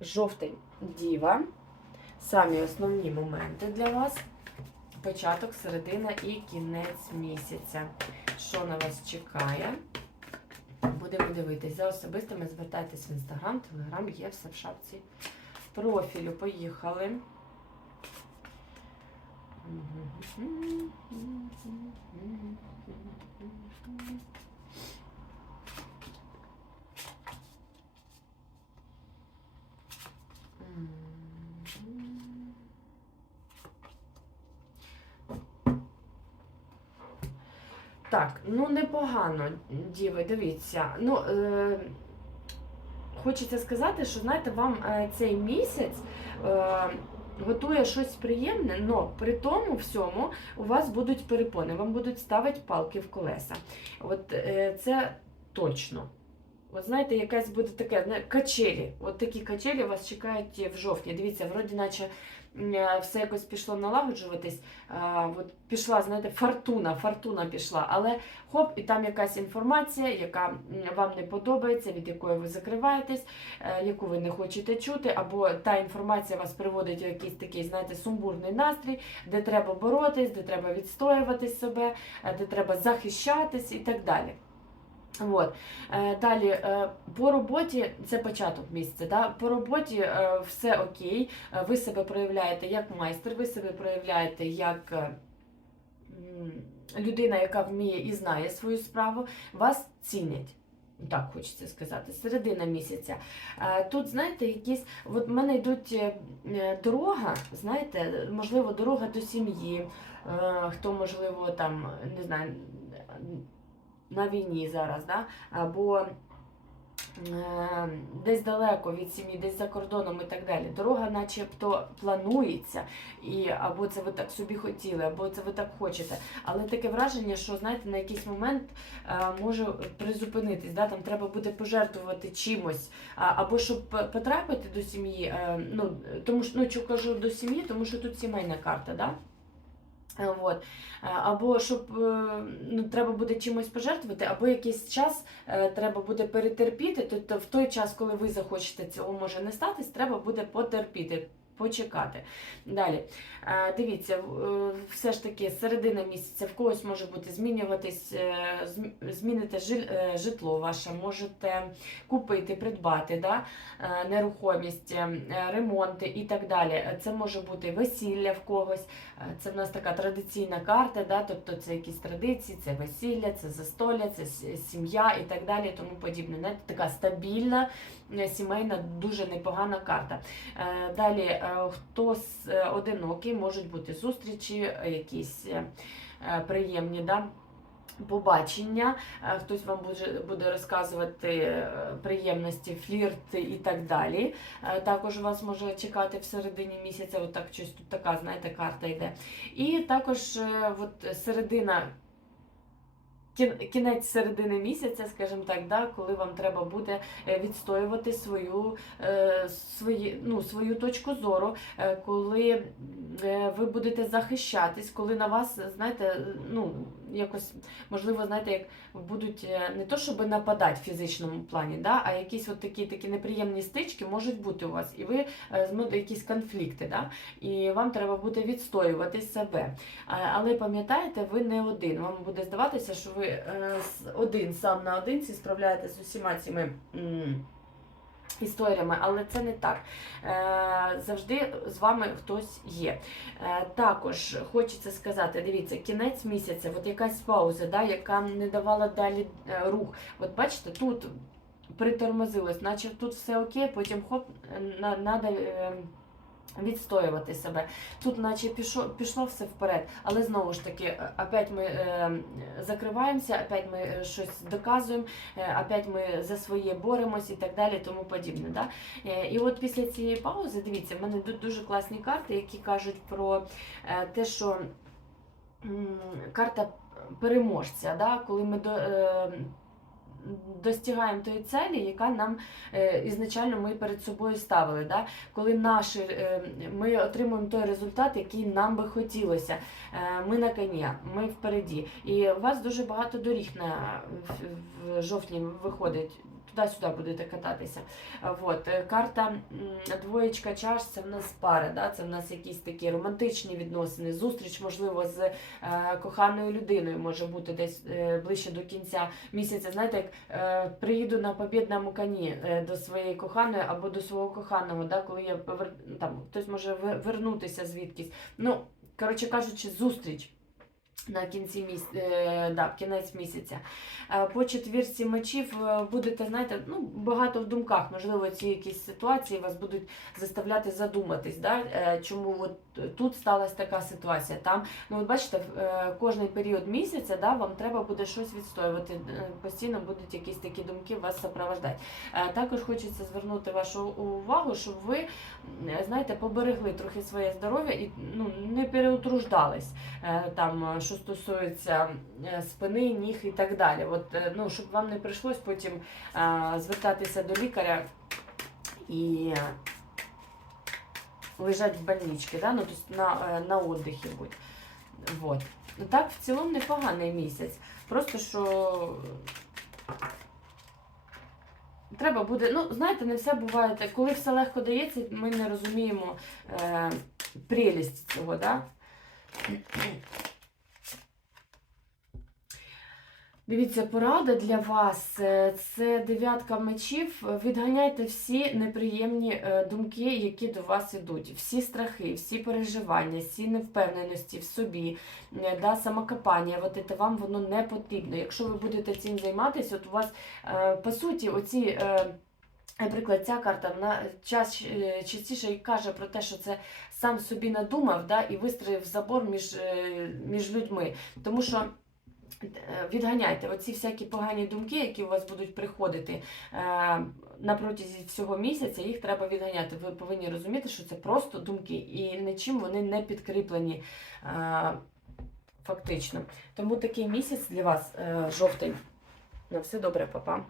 жовтень діва. Самі основні моменти для вас. Початок, середина і кінець місяця. Що на вас чекає? Будемо дивитись. За особистими звертайтесь в інстаграм, телеграм, є все в шапці профілю. Поїхали. Так, ну непогано, діви, дивіться. Ну, е, хочеться сказати, що знаєте, вам е, цей місяць е, готує щось приємне, але при тому всьому у вас будуть перепони, вам будуть ставити палки в колеса. От е, це точно. От знаєте, якась буде таке качелі. От такі качелі вас чекають в жовтні. Дивіться, вроді наче все якось пішло налагоджуватись. От пішла, знаєте, фортуна, фортуна пішла. Але хоп, і там якась інформація, яка вам не подобається, від якої ви закриваєтесь, е, яку ви не хочете чути, або та інформація вас приводить в якийсь такий, знаєте, сумбурний настрій, де треба боротись, де треба відстоювати себе, е, де треба захищатись і так далі. От. Е, Далі, е, по роботі, це початок місяця, да? по роботі е, все окей, ви себе проявляєте як майстер, ви себе проявляєте як людина, яка вміє і знає свою справу, вас цінять. Так хочеться сказати, середина місяця. Тут, знаєте, якісь. От в мене йдуть дорога, знаєте, можливо, дорога до сім'ї, хто, можливо, там, не знаю, на війні зараз, да? або е, десь далеко від сім'ї, десь за кордоном і так далі. Дорога начебто планується, і або це ви так собі хотіли, або це ви так хочете. Але таке враження, що знаєте, на якийсь момент е, може призупинитись, да? там треба буде пожертвувати чимось, або щоб потрапити до сім'ї, е, ну, тому що, ну, кажу до сім'ї, тому що тут сімейна карта, да? Е, От. Е, Або щоб е, ну, треба буде чимось пожертвувати, або якийсь час треба буде перетерпіти. Тобто в той час, коли ви захочете цього може не статись, треба буде потерпіти. Почекати. Далі. Е, Дивіться, е, все ж таки середина місяця в когось може бути змінюватись, е, зміните житло ваше, можете купити, придбати да? нерухомість, ремонти і так далі. Це може бути весілля в когось. Це в нас така традиційна карта, да? тобто це якісь традиції, це весілля, це застолля, це сім'я і так далі, тому подібне. Така стабільна, сімейна, дуже непогана карта. Далі, е, хто з- е, одинокий, можуть бути зустрічі, якісь е, приємні. Да? Побачення, хтось вам буде, розказувати приємності, флірти і так далі. Також вас може чекати в середині місяця, от щось тут така, знаєте, карта йде. І також от середина. Кін- Кінець середини місяця, скажімо так, да, коли вам треба буде е, відстоювати свою, е, свої, ну, свою точку зору, е, коли ви будете захищатись, коли на вас, знаєте, ну, якось, можливо, знаєте, як будуть е, не то, щоб нападати в фізичному плані, да, а якісь от такі, такі неприємні стички можуть бути у вас, і ви е, якісь конфлікти, да, і вам треба буде відстоювати себе. Але пам'ятаєте, ви не один. Вам буде здаватися, що ви е, один сам на одинці справляєтеся з усіма цими. Історіями, але це не так. Е, завжди з вами хтось є. Е, також хочеться сказати: дивіться, кінець місяця, от якась пауза, да, яка не давала далі е, рух. От бачите, тут притормозилось, наче тут все окей, потім хоп, на. Е, Відстоювати себе. Тут, наче пішло, пішло все вперед, але знову ж таки, е, опять ми е, закриваємося, опять ми е, щось доказуємо, е, опять ми за своє боремось і так далі, тому подібне. Да? Е, і от після цієї паузи, дивіться, в мене ду- дуже класні карти, які кажуть про е, те, що м, карта переможця, да? коли ми до. Е, Достигаємо тої цілі, яка нам е, ізначально ми перед собою ставили. Да? Коли наші, е, ми отримуємо той результат, який нам би хотілося. Е, ми на коні, ми впереді. І у вас дуже багато доріг на, в, в жовтні виходить. Туди-сюди будете кататися. От, е, карта двоєчка чаш це в нас пари, да? це в нас якісь такі романтичні відносини, зустріч, можливо, з е, коханою людиною може бути десь е, ближче до кінця місяця. Знаєте, як приїду на побідному коні до своєї коханої або до свого коханого, да? коли я повер... там, хтось може вернутися звідкись. Ну, коротше кажучи, зустріч. На кінці міс... е, да, кінець місяця. Е, По четвірці мечів е, будете, знаєте, ну, багато в думках. Можливо, ці якісь ситуації вас будуть заставляти задуматись, да? чому от тут сталася така ситуація. Там, ну, от бачите, кожний період місяця да, вам треба буде щось відстоювати. Постійно будуть якісь такі думки вас супровождати. Е, Також хочеться звернути вашу увагу, щоб ви, знаєте, поберегли трохи своє здоров'я і ну, не переутруждались там, що стосується е, спини, ніг і так далі. От, е, ну, щоб вам не прийшлось потім е, звертатися до лікаря і лежать в больничці, да? ну, тобто на, на отдихі будь. Вот. Ну, Так, в цілому непоганий місяць. Просто що треба буде. Ну, знаєте, не все буває. Коли все легко дається, ми не розуміємо е, прелість цього, да? Дивіться, порада для вас е, це дев'ятка мечів. Відганяйте всі неприємні е, думки, які до вас ідуть, всі страхи, всі переживання, всі невпевненості в собі, е, да, самокопання. От це вам воно не потрібно. Якщо ви будете цим займатися, от у вас по суті оці. Наприклад, ця карта вона час, частіше каже про те, що це сам собі надумав да, і вистроїв забор між, між людьми. Тому що відганяйте оці всякі погані думки, які у вас будуть приходити е, на протязі всього місяця, їх треба відганяти. Ви повинні розуміти, що це просто думки, і нічим вони не підкріплені е, фактично. Тому такий місяць для вас е, жовтий. На все добре, папа.